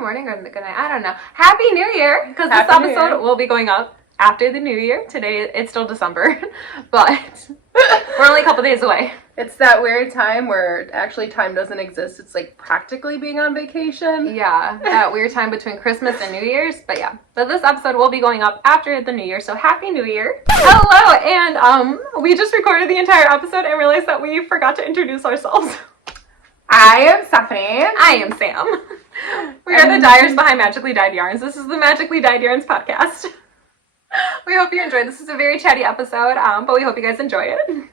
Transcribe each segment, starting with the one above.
morning or good night. I don't know. Happy New Year, because this episode will be going up after the New Year. Today, it's still December, but we're only a couple days away. It's that weird time where actually time doesn't exist. It's like practically being on vacation. Yeah, that weird time between Christmas and New Year's. But yeah, but this episode will be going up after the New Year, so Happy New Year. Hello, and we just recorded the entire episode and realized that we forgot to introduce ourselves. I am Stephanie. I am Sam. We are the dyers behind Magically Dyed Yarns. This is the Magically Dyed Yarns podcast. We hope you enjoyed. This is a very chatty episode, but we hope you guys enjoy it.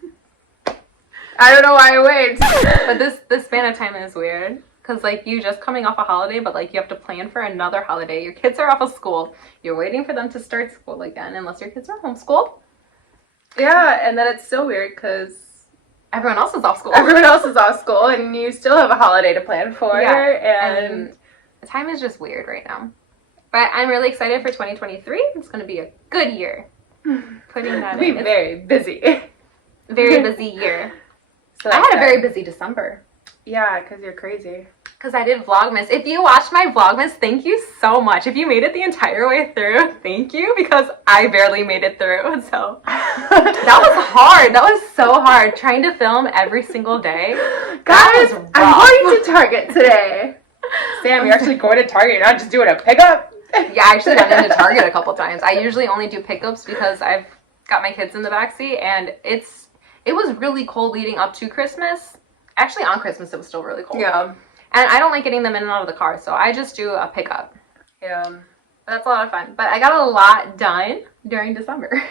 I don't know why I wait. But this span of time is weird. Because, like, you just coming off a holiday, but, like, you have to plan for another holiday. Your kids are off of school. You're waiting for them to start school again, unless your kids are homeschooled. Yeah, and then it's still weird because everyone else is off school. Everyone else is off school, and you still have a holiday to plan for. Yeah, and time is just weird right now. But I'm really excited for 2023. It's going to be a good year. Putting that in. Very busy. Very busy year. So I had a very busy December. Yeah, because you're crazy. Because I did Vlogmas. If you watched my Vlogmas, thank you so much. If you made it the entire way through, thank you. Because I barely made it through. So that was hard. That was so hard. Trying to film every single day. Guys, I'm going to Target today. Sam, you're actually going to Target. You're not just doing a pickup. Yeah, I actually went into Target a couple times. I usually only do pickups because I've got my kids in the backseat, and it was really cold leading up to Christmas. Actually, on Christmas, it was still really cold. Yeah. And I don't like getting them in and out of the car, so I just do a pickup. Yeah. But that's a lot of fun. But I got a lot done during December.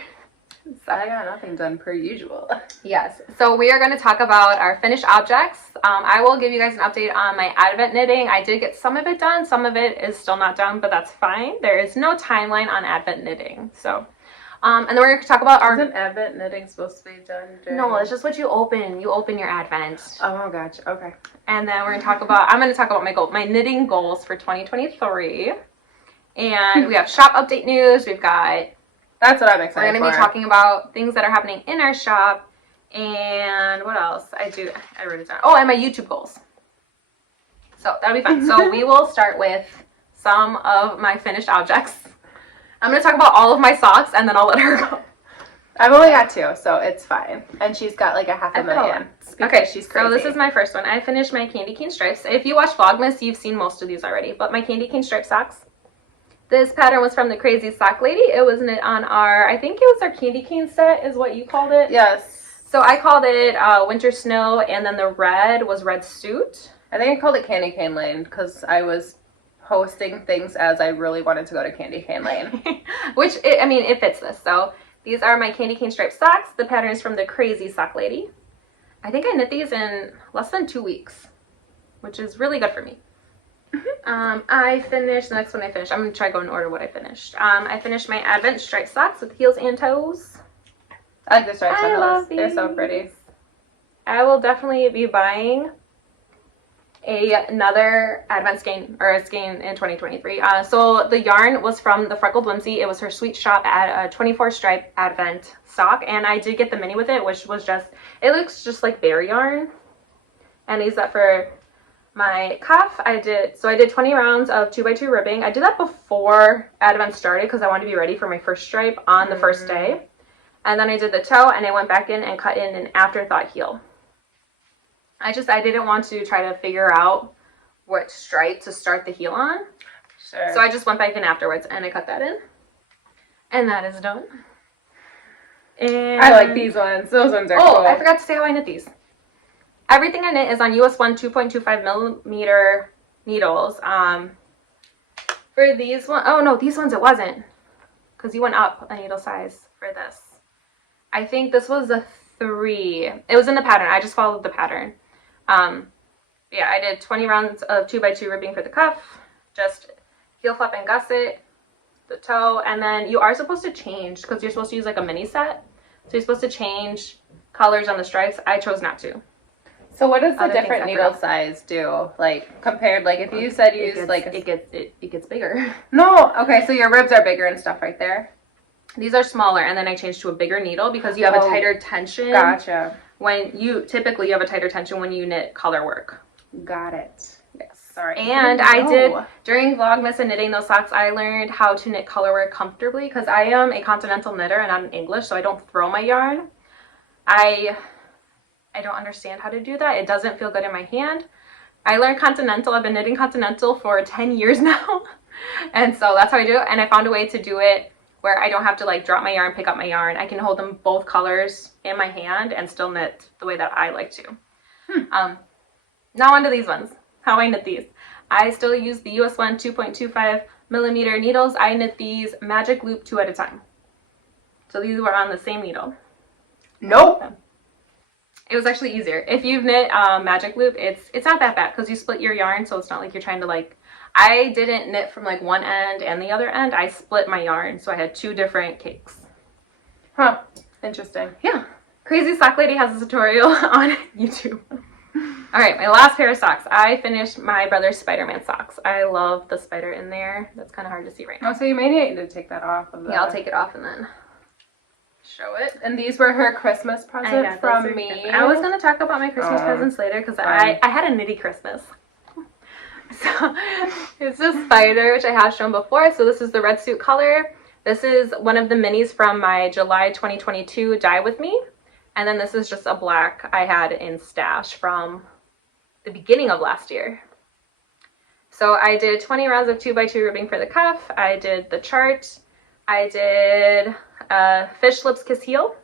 So I got nothing done per usual. Yes. So we are going to talk about our finished objects. I will give you guys an update on my Advent knitting. I did get some of it done. Some of it is still not done, but that's fine. There is no timeline on Advent knitting. So, and then we're going to talk about Isn't Advent knitting supposed to be done during... No, it's just what you open. You open your Advent. Oh, gotcha. Okay. And then we're going to talk about... I'm going to talk about my knitting goals for 2023. And we have shop update news. We've got... That's what I'm excited for. We're going to be talking about things that are happening in our shop. And what else? I wrote it down. Oh, and my YouTube goals. So that'll be fun. So we will start with some of my finished objects. I'm going to talk about all of my socks, and then I'll let her go. I've only got 2, so it's fine. And she's got like a 500,000. Okay, she's crazy. So this is my first one. I finished my candy cane stripes. If you watch Vlogmas, you've seen most of these already. But my candy cane stripe socks. This pattern was from the Crazy Sock Lady. It was knit on I think it was our candy cane set is what you called it. Yes. So I called it Winter Snow, and then the red was Red Suit. I think I called it Candy Cane Lane because I was posting things as I really wanted to go to Candy Cane Lane. It fits this. So these are my candy cane stripe socks. The pattern is from the Crazy Sock Lady. I think I knit these in less than 2 weeks, which is really good for me. I finished, the next one I finished, I'm going to try going in order what I finished. I finished my Advent striped socks with heels and toes. I like the stripes on those. They're so pretty. I will definitely be buying another Advent skein, or a skein in 2023. So the yarn was from the Freckled Whimsy. It was her Sweet Shop at a 24 stripe Advent sock, and I did get the mini with it, which was just, it looks just like berry yarn. And I used that for my cuff. I did 20 rounds of 2x2 ribbing. I did that before Advent started because I wanted to be ready for my first stripe on the first day. And then I did the toe, and I went back in and cut in an afterthought heel. I didn't want to try to figure out what stripe to start the heel on. Sure. So I just went back in afterwards and I cut that in. And that is done. And I like these ones. Those ones are cool. Oh, I forgot to say how I knit these. Everything I knit is on US 1 2.25 millimeter needles. For these ones, oh no, these ones it wasn't, because you went up a needle size for this. I think this was a 3. It was in the pattern. I just followed the pattern. Yeah, I did 20 rounds of 2x2 ribbing for the cuff, just heel flap and gusset, the toe, and then you are supposed to change because you're supposed to use like a mini set. So you're supposed to change colors on the stripes. I chose not to. So what does the different needle size do? Like compared, like if you said you use like it gets bigger. No, okay, so your ribs are bigger and stuff right there. These are smaller, and then I changed to a bigger needle because you have a tighter tension. Gotcha. Typically you have a tighter tension when you knit color work. Got it. Yes. Sorry. And I did, during Vlogmas and knitting those socks, I learned how to knit colorwork comfortably because I am a continental knitter and I'm English, so I don't throw my yarn. I don't understand how to do that. It doesn't feel good in my hand. I learned continental. I've been knitting continental for 10 years now. And so that's how I do it. And I found a way to do it where I don't have to like drop my yarn, pick up my yarn. I can hold them both colors in my hand and still knit the way that I like to. Now onto these ones. How I knit these. I still use the US 1 2.25 millimeter needles. I knit these magic loop 2 at a time. So these were on the same needle. Nope. It was actually easier. If you've knit magic loop, it's not that bad because you split your yarn, so it's not like you're trying to like, I didn't knit from like one end and the other end. I split my yarn, so I had 2 different cakes. Huh. Interesting. Yeah. Crazy Sock Lady has a tutorial on YouTube. All right, my last pair of socks. I finished my brother's Spider-Man socks. I love the spider in there. That's kind of hard to see right now. Oh, so you may need to take that off of the... Yeah, I'll take it off and then show it. And these were her Christmas present from me. I was going to talk about my Christmas presents later because I had a nitty Christmas. So it's a spider, which I have shown before. So this is the red suit color. This is one of the minis from my July 2022 Die With Me. And then this is just a black I had in stash from the beginning of last year. So I did 20 rounds of 2x2 ribbing for the cuff. I did the chart. I did fish lips kiss heel.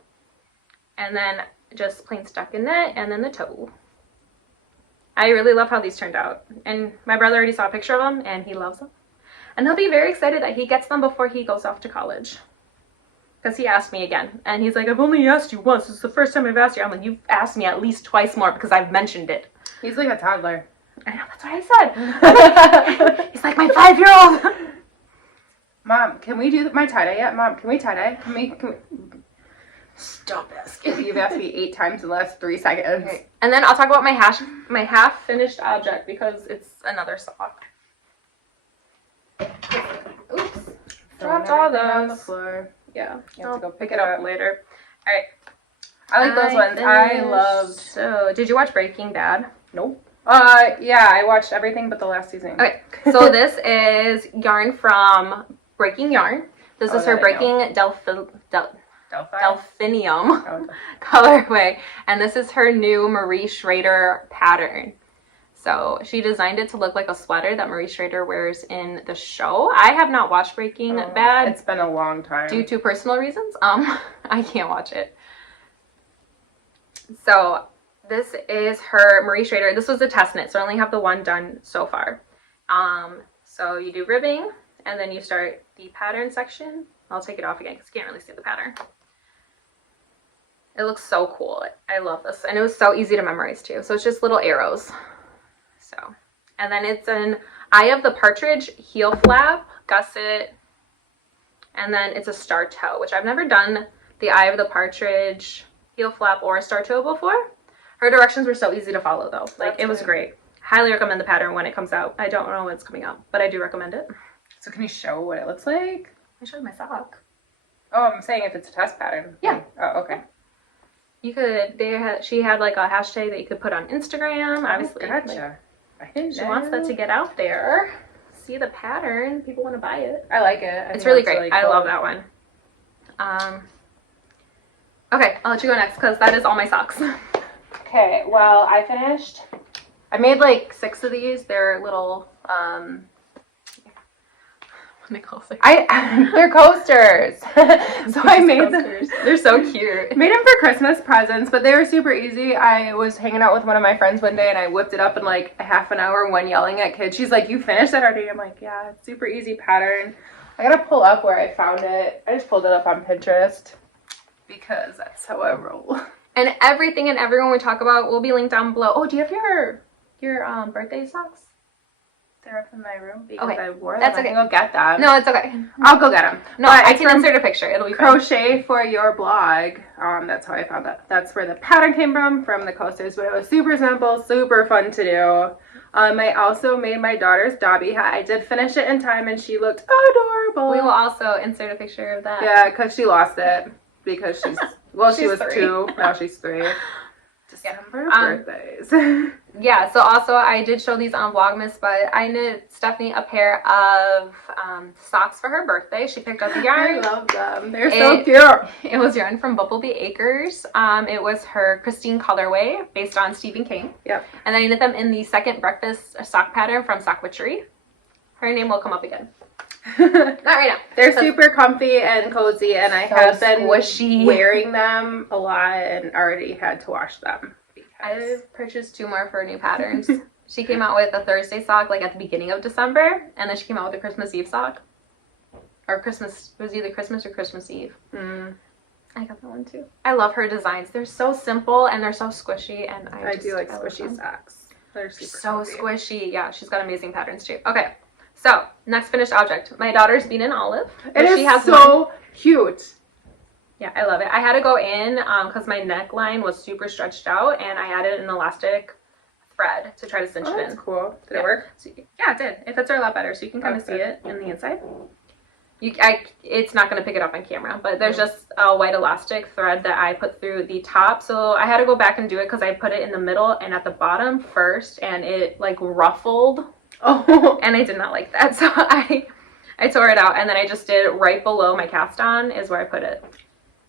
And then just plain stockinette and then the toe. I really love how these turned out. And my brother already saw a picture of them and he loves them. And he'll be very excited that he gets them before he goes off to college. Because he asked me again. And he's like, I've only asked you once. This is the first time I've asked you. I'm like, you've asked me at least twice more because I've mentioned it. He's like a toddler. I know, that's what I said. He's like my 5-year-old. Mom, can we do my tie-dye yet? Mom, can we tie-dye? Can we... Stop asking. You've asked me 8 times in the last 3 seconds. Okay. And then I'll talk about my half-finished object because it's another sock. Oops. Dropped all those. On the floor. Yeah. You have to go pick it up later. All right. I like those ones. I loved. So, did you watch Breaking Bad? Nope. Yeah, I watched everything but the last season. Okay. So this is yarn from Breaking Yarn. This is her Breaking Delphinium colorway, and this is her new Marie Schrader pattern. So she designed it to look like a sweater that Marie Schrader wears in the show. I have not watched Breaking Bad. It's been a long time. Due to personal reasons. I can't watch it. So this is her Marie Schrader. This was a test knit, so I only have the one done so far. So you do ribbing, and then you start the pattern section. I'll take it off again because you can't really see the pattern. It looks so cool. I love this. And it was so easy to memorize too. So it's just little arrows. So, and then it's an Eye of the Partridge heel flap, gusset, and then it's a star toe, which I've never done the Eye of the Partridge heel flap or a star toe before. Her directions were so easy to follow though. Like, it was great. Highly recommend the pattern when it comes out. I don't know when it's coming out, but I do recommend it. So can you show what it looks like? I showed my sock. Oh, I'm saying if it's a test pattern. Yeah. Oh, okay. You could, she had like a hashtag that you could put on Instagram. Obviously, gotcha. Like, she wants that to get out there. See the pattern. People want to buy it. I like it. It's really great. Really cool. I love that one. Okay, I'll let you go next because that is all my socks. Okay, well, I finished. I made like 6 of these. They're little, they're coasters. So I made coasters. They're so cute. Made them for Christmas presents, but they were super easy. I was hanging out with one of my friends one day and I whipped it up in like a half an hour when yelling at kids. She's like, you finished that already? I'm like, yeah, it's super easy pattern. I gotta pull up where I found it. I just pulled it up on Pinterest because that's how I roll. And everything and everyone we talk about will be linked down below. Oh, do you have your birthday socks? They're up in my room because I wore them. That's okay. I can go get them. No, it's okay. I'll go get them. No, I can insert a picture. It'll be fun. Crochet for Your Blog. That's how I found that. That's where the pattern came from the coasters. But it was super simple, super fun to do. I also made my daughter's Dobby Hat. I did finish it in time and she looked adorable. We will also insert a picture of that. Yeah, because she lost it. Because she's, well, she was 3. 2. Now she's 3. December birthdays. Yeah, so also I did show these on Vlogmas, but I knit Stephanie a pair of socks for her birthday. She picked up the yarn. I love them. They're so cute. It was yarn from Bumblebee Acres. It was her Christine colorway based on Stephen King. Yep. And then I knit them in the second breakfast sock pattern from Sock Witchery. Her name will come up again. Not right now. They're super comfy and cozy, and I have been squishy. wearing them a lot and already had to wash them. I've purchased 2 more for new patterns. She came out with a Thursday sock like at the beginning of December, and then she came out with a Christmas Eve sock. Or Christmas, it was either Christmas or Christmas Eve. I got that one too. I love her designs. They're so simple and they're so squishy, and I do like squishy socks. They're super so comfy. squishy. Yeah, she's got amazing patterns too. Okay, so next finished object. My daughter's Bean and Olive. It is so cute. Yeah, I love it. I had to go in because my neckline was super stretched out, and I added an elastic thread to try to cinch it in. That's cool. Did it work? So, yeah, it did. It fits her a lot better, so you can kind of see it in the inside. It's not going to pick it up on camera, but there's just a white elastic thread that I put through the top. So I had to go back and do it because I put it in the middle and at the bottom first, and it like ruffled. Oh. And I did not like that, so I tore it out, and then I just did right below my cast on is where I put it.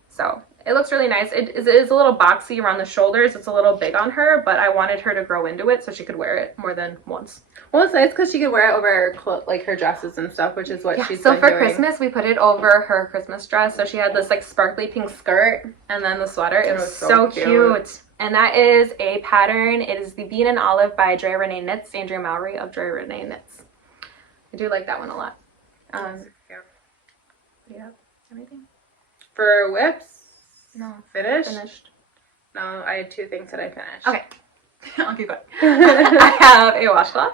So it looks really nice. It is a little boxy around the shoulders. It's a little big on her, but I wanted her to grow into it so she could wear it more than once. Well, it's nice because she could wear it over like her dresses and stuff, which is what she's been for doing. Christmas, we put it over her Christmas dress. So she had this like sparkly pink skirt and then the sweater. It was so cute. And that is a pattern. It is the Bean and Olive by Dre Renee Knits, Andrea Mowry of Dre Renee Knits. I do like that one a lot. Yeah. Anything? For whips? No. Finished? No, I had 2 things that I finished. Okay. I'll keep going. I have a washcloth.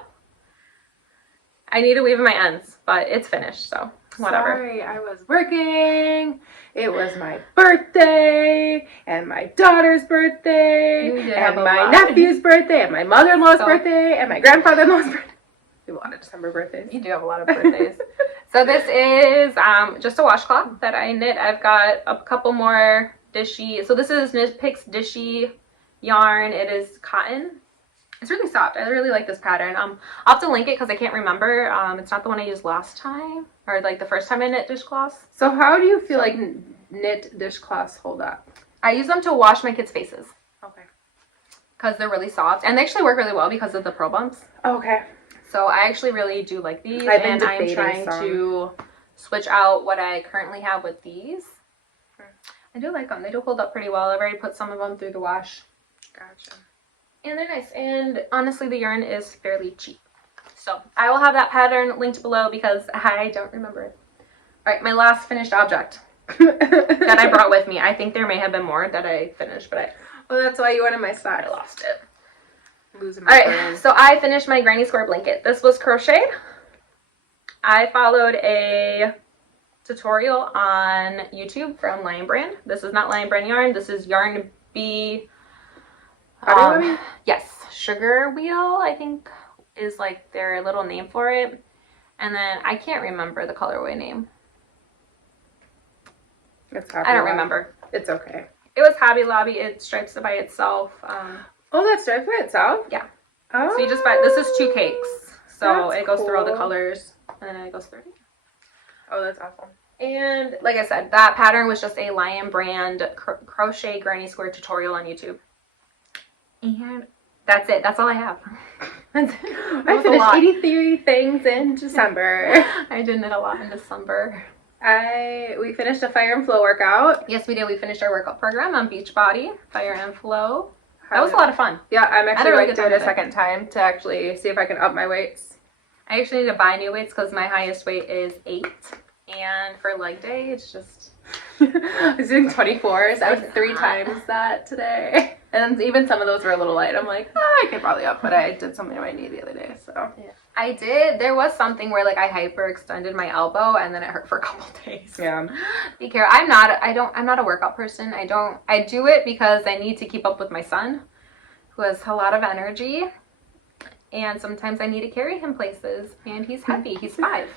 I need to weave in my ends, but it's finished, so whatever. Sorry, I was working. It was my birthday, and my daughter's birthday, and my nephew's birthday, and my mother-in-law's birthday, and my grandfather-in-law's birthday. We have a lot of December birthdays. You do have a lot of birthdays. So this is just a washcloth that I knit. I've got a couple more dishy. So this is Knit Picks dishy yarn. It is cotton. It's really soft. I really like this pattern. I'll have to link it because I can't remember. It's not the one I used last time, or like the first time I knit dishcloths. So how do you feel like knit dishcloths hold up? I use them to wash my kids' faces. Okay. Because they're really soft, and they actually work really well because of the pro bumps. Okay. So I actually really do like these, and I'm trying to switch out what I currently have with these. I do like them. They do hold up pretty well. I've already put some of them through the wash. Gotcha. And they're nice. And honestly, the yarn is fairly cheap. So I will have that pattern linked below because I don't remember it. All right, my last finished object that I brought with me. I think there may have been more that I finished, but well, that's why you wanted my sock. I lost it. Losing my Alright, so I finished my granny square blanket. This was crocheted. I followed a tutorial on YouTube from Lion Brand. This is not Lion Brand yarn. This is Yarn Bee. Yes, Sugar Wheel, I think, is like their little name for it. And then I can't remember the colorway name. I don't remember. It's okay. It was Hobby Lobby. It stripes it by itself. Oh, that stripes by itself? Yeah. Oh. So you just buy, this is 2 cakes. So That's it goes through all the cool. colors, and then it goes through. Oh, that's awesome. And like I said, that pattern was just a Lion Brand crochet granny square tutorial on YouTube. And that's it. That's all I have. I finished 83 things in December. I did knit a lot in December. We finished a Fire and Flow workout. Yes, we did. We finished our workout program on Beachbody, Fire and Flow. That was a lot of fun. Yeah, I'm actually really going to do it a second time to actually see if I can up my weights. I actually need to buy new weights because my highest weight is 8. And for leg day, it's just... I was doing 24s. I was 3 times that today. And even some of those were a little light. I'm like, oh, I could probably up, but I did something to my knee the other day, so. Yeah. I did. There was something where like I hyperextended my elbow and then it hurt for a couple days. Yeah. Be careful. I'm not a workout person. I do it because I need to keep up with my son, who has a lot of energy. And sometimes I need to carry him places, and he's heavy. He's 5.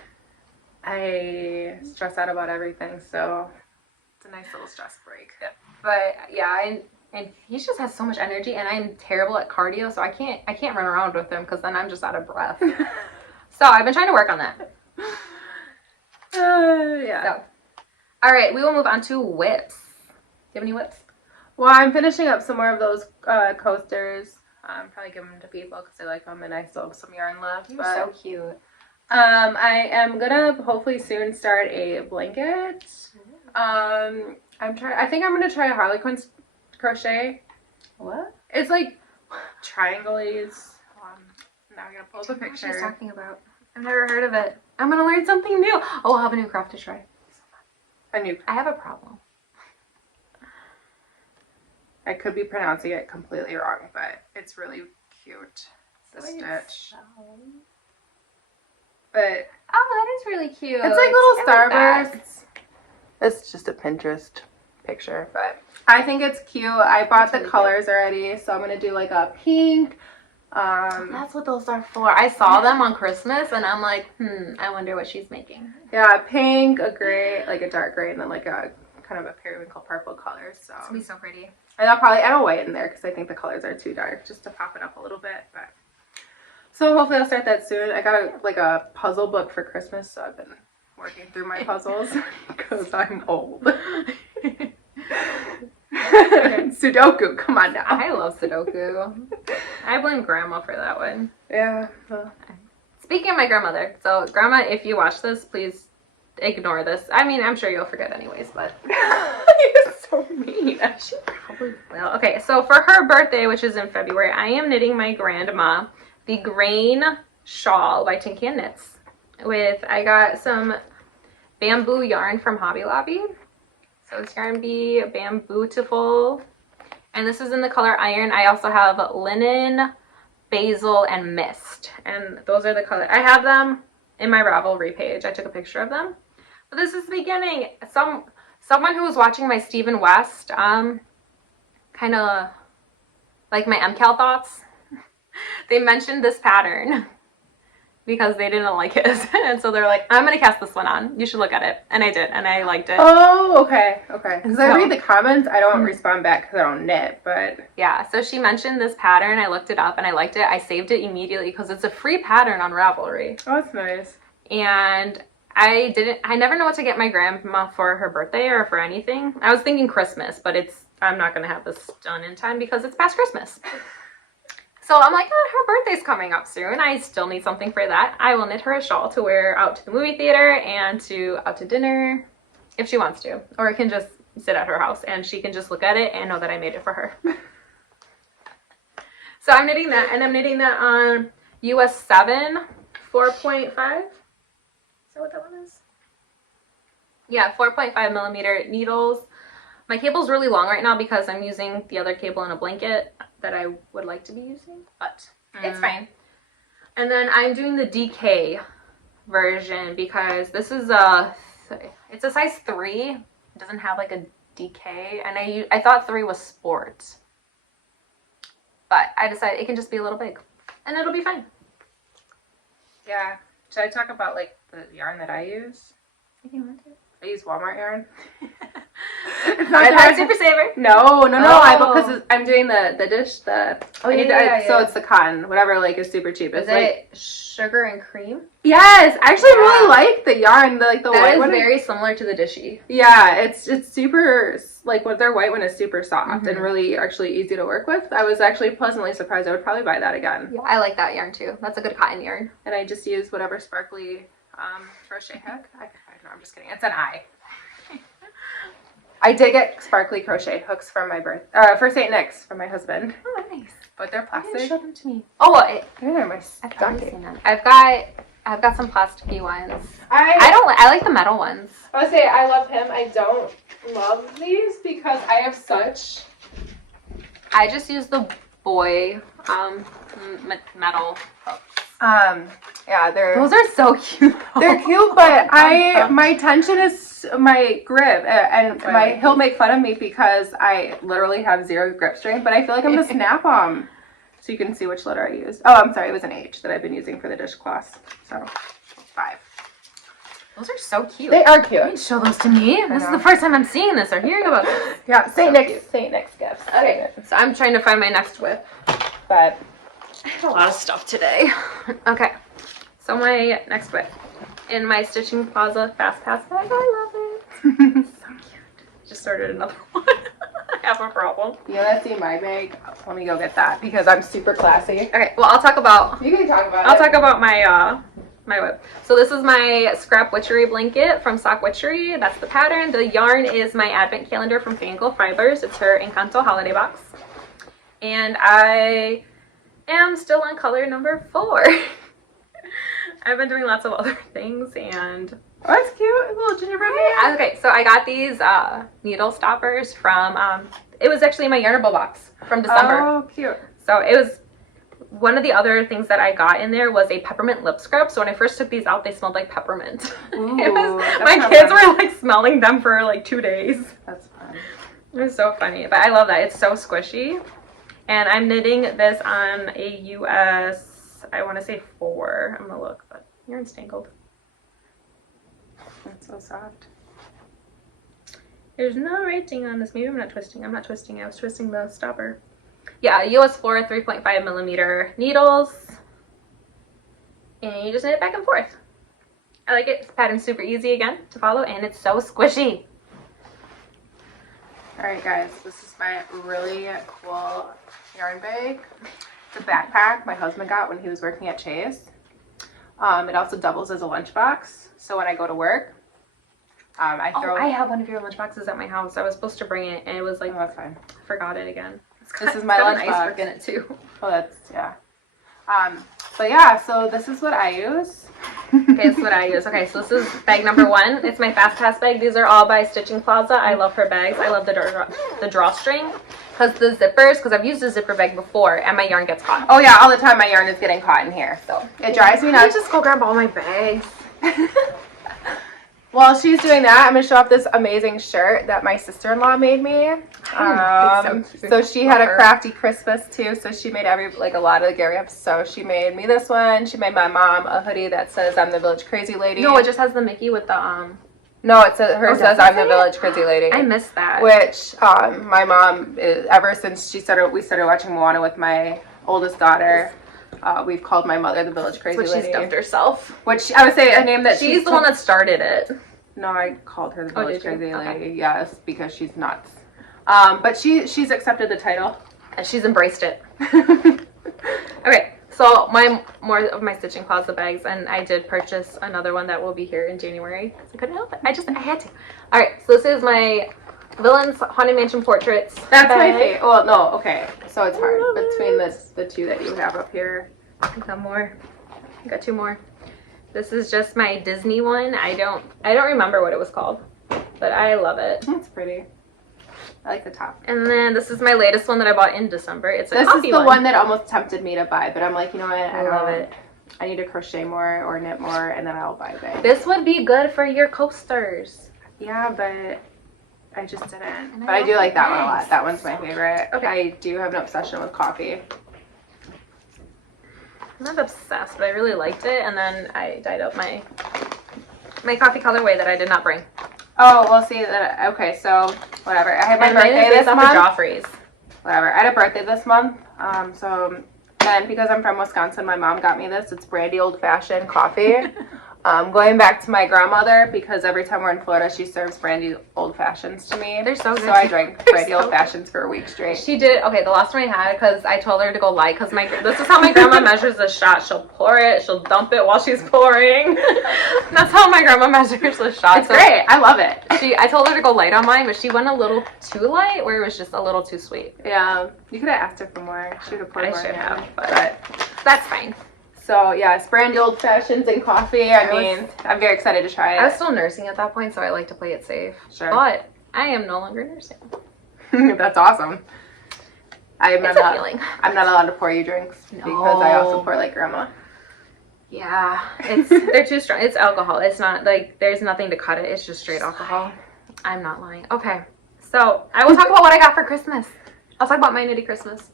I stress out about everything, so it's a nice little stress break. But yeah, And he just has so much energy, and I'm terrible at cardio, so I can't run around with him because then I'm just out of breath. So I've been trying to work on that. Yeah. So. All right, we will move on to whips. Do you have any whips? Well, I'm finishing up some more of those coasters. Probably give them to people because I like them, and I still have some yarn left. You're so cute. I am gonna hopefully soon start a blanket. I think I'm gonna try a Harlequin crochet. What? It's like triangles. Now I'm gonna post a What picture. she's talking about? I've never heard of it. I'm gonna learn something new. Oh, I'll have a new craft to try. I have a problem. I could be pronouncing it completely wrong, but it's really cute. The stitch. But Oh, that is really cute. it's like little I like starbursts. It's just a Pinterest picture, but I think it's cute. I bought the really colors already, so I'm gonna do like a pink. That's what those are for. I saw them on Christmas, and I'm like, I wonder what she's making. Yeah, pink, a gray, like a dark gray, and then like a kind of a periwinkle purple color. So It's gonna be so pretty. and I'll probably add a white in there because I think the colors are too dark, just to pop it up a little bit. But so hopefully I'll start that soon. I got like a puzzle book for Christmas, so I've been working through my puzzles because I'm old. Sudoku, come on now. I love Sudoku. I blame Grandma for that one. Yeah. Well. Speaking of my grandmother, so Grandma, if you watch this, please ignore this. I mean, I'm sure you'll forget anyways, but You're so mean. she probably will. Okay, so for her birthday, which is in February, I am knitting my grandma the Grain Shawl by Tin Can Knits. I got some bamboo yarn from Hobby Lobby. So it's going to be Bambootiful. And this is in the color Iron. I also have Linen, Basil, and Mist. And those are the colors. I have them in my Ravelry page. I took a picture of them. But this is the beginning. Someone who was watching my Stephen West, kind of like my MCAL thoughts, they mentioned this pattern because they didn't like it. And so they're like, I'm going to cast this one on. You should look at it. And I did. And I liked it. Oh, okay. Okay. Because I So- read the comments. I don't respond back because I don't knit, but Yeah, so she mentioned this pattern. I looked it up and I liked it. I saved it immediately because it's a free pattern on Ravelry. oh, that's nice. And I never know what to get my grandma for her birthday or for anything. I was thinking Christmas, but I'm not going to have this done in time because it's past Christmas. So I'm like, oh, her birthday's coming up soon. I still need something for that. I will knit her a shawl to wear out to the movie theater and out to dinner if she wants to. Or it can just sit at her house and she can just look at it and know that I made it for her. So I'm knitting that, and I'm knitting that on US 7 4.5. Is that what that one is? Yeah, 4.5 millimeter needles. My cable's really long right now because I'm using the other cable in a blanket that I would like to be using, but it's fine. And then I'm doing the DK version because this is it's a size 3. It doesn't have like a DK, and I thought 3 was sport, but I decided it can just be a little big, and it'll be fine. Yeah. Should I talk about like the yarn that I use? If you want to. I use Walmart yarn. It's not Super Saver. No. Oh. Because I'm doing the dish. So yeah. it's the cotton, whatever like is super cheap. It's Is like it sugar and cream? yes, I actually Yeah. really like the yarn. The That white is one. very similar to the Dishy. Yeah, it's super like what their white one is super soft and really actually easy to work with. I was actually pleasantly surprised. I would probably buy that again. Yeah, I like that yarn too. That's a good cotton yarn. And I just use whatever sparkly crochet hook. No, I'm just kidding. It's an eye. I did get sparkly crochet hooks from my for St. Nick's from my husband, Oh, nice. but they're You didn't plastic. show them to me. Oh, They're my I've stocking. seen them. I've got some plasticky ones. I like the metal ones. I would say I love him. I don't love these because I have such. I just use the boy metal hooks. Yeah, Those are so cute. Though. they're cute, but my tension is my grip, and he'll make fun of me because I literally have 0 grip strength. But I feel like I'm gonna snap them, so you can see which letter I used. Oh, I'm sorry, it was an H that I've been using for the dishcloths. So 5. Those are so cute. They are You cute. can show those to me. This is the first time I'm seeing this or hearing about this. Yeah, Saint So Nick's gifts. Okay, so I'm trying to find my next whip. But I have a lot of stuff today. Okay, so my next whip in my Stitching Plaza Fast Pass bag. I love it. So cute. Just started another one. I have a problem. you want to see my bag? Let me go get that because I'm super classy. Okay, well I'll talk about. You can talk about I'll talk about my my whip. So this is my scrap Witchery blanket from Sock Witchery. That's the pattern. The yarn is my advent calendar from Fangle Fibers. It's her Encanto holiday box. And I am still on color number 4. I've been doing lots of other things and Oh, that's cute. A little gingerbread man. okay, so I got these needle stoppers from it was actually my Yarnable box from December. Oh, cute. So it was one of the other things that I got in there was a peppermint lip scrub. So when I first took these out, they smelled like peppermint. Ooh, My kids were like smelling them for like 2 days. That's fun. It was so funny, but I love that. It's so squishy. And I'm knitting this on a US, I want to say 4. I'm gonna look, but yarn's tangled. That's so soft. There's no rating on this. Maybe I'm not twisting. I'm not twisting. I was twisting the stopper. Yeah, US 4 3.5 millimeter needles. And you just knit it back and forth. I like it. This pattern's super easy again to follow, and it's so squishy. Alright guys, this is my really cool yarn bag. It's a backpack my husband got when he was working at Chase. It also doubles as a lunchbox. So when I go to work, I throw... I have one of your lunch boxes at my house. I was supposed to bring it, and it was like, Oh, that's fine. I forgot it again. This is my got an lunchbox. iceberg in it too. Oh, that's, yeah. But yeah, so this is what I use. Okay, this is what I use. Okay, so this is bag number 1. It's my Fast Pass bag. These are all by Stitching Plaza. I love her bags. I love the drawstring because the zippers, because I've used a zipper bag before and my yarn gets caught. Oh yeah, all the time my yarn is getting caught in here. So it drives me I nuts. just go grab all my bags. While she's doing that, I'm going to show off this amazing shirt that my sister-in-law made me. So she had a crafty Christmas too, so she made a lot of the gear up. So she made me this one. She made my mom a hoodie that says I'm the Village Crazy Lady. No, it just has the Mickey with the No, it says hers says I'm the Village Crazy Lady. I missed that. Which my mom ever since we started watching Moana with my oldest daughter. We've called my mother the Village Crazy Which Lady. she stuffed herself. Which I would say a name that She's the one that started it. No, I called her the Village did you? Crazy Lady. Okay. Yes, because she's nuts. But she's accepted the title. And she's embraced it. Okay, so more of my Stitching Plaza bags, and I did purchase another one that will be here in January because I couldn't help it. I had to. All right, so this is my Villains Haunted Mansion Portraits. That's my bag. favorite. Well, no, okay. So it's hard between the 2 that you have up here. I got more. I got 2 more. This is just my Disney one. I don't remember what it was called, but I love it. That's pretty. I like the top. And then this is my latest one that I bought in December. It's a This coffee is the one that almost tempted me to buy, but I'm like, you know what? I love it. I need to crochet more or knit more, and then I'll buy a bag. This would be good for your coasters. Yeah, but I just didn't. And But I do like that one a bags. lot. That one's my favorite. Okay. I do have an obsession with coffee. I'm not obsessed, but I really liked it, and then I dyed up my coffee colorway that I did not bring. Oh, we'll see that. Okay, so whatever. I had my birthday this month. Joffrey's. Whatever. I had a birthday this month. So then because I'm from Wisconsin, my mom got me this. It's brandy old fashioned coffee. Going back to my grandmother because every time we're in Florida, she serves brandy old fashions to me. They're so good. So I drank They're brandy so old fashions for a week straight. She did. Okay, the last one I had, because I told her to go light, because this is how my grandma measures the shot. She'll pour it, she'll dump it while she's pouring. That's how my grandma measures the shot. It's great. I love it. I told her to go light on mine, but she went a little too light, where it was just a little too sweet. Yeah, you could have asked her for more. She would have poured more. I should in. have, but that's fine. So yeah, it's brandy old fashions and coffee. I'm very excited to try it. I was still nursing at that point, so I like to play it safe. Sure. But I am no longer nursing. That's awesome. I'm It's a feeling. not allowed to pour you drinks because I also pour like grandma. Yeah, they're too strong. It's alcohol. It's not like there's nothing to cut it. It's just straight alcohol. I'm not lying. Okay, so I will talk about what I got for Christmas. I'll talk about my nitty Christmas.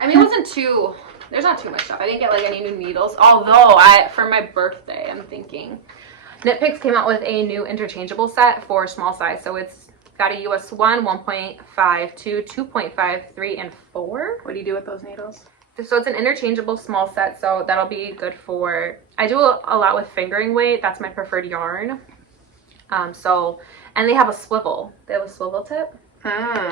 I mean, it wasn't too. There's not too much stuff. I didn't get like any new needles. Although for my birthday, I'm thinking, Knit Picks came out with a new interchangeable set for small size. So it's got a US 1, 1.5, 2, 2.5, 3, and 4. What do you do with those needles? So it's an interchangeable small set, so that'll be good for, I do a lot with fingering weight. That's my preferred yarn. And they have a swivel. They have a swivel tip.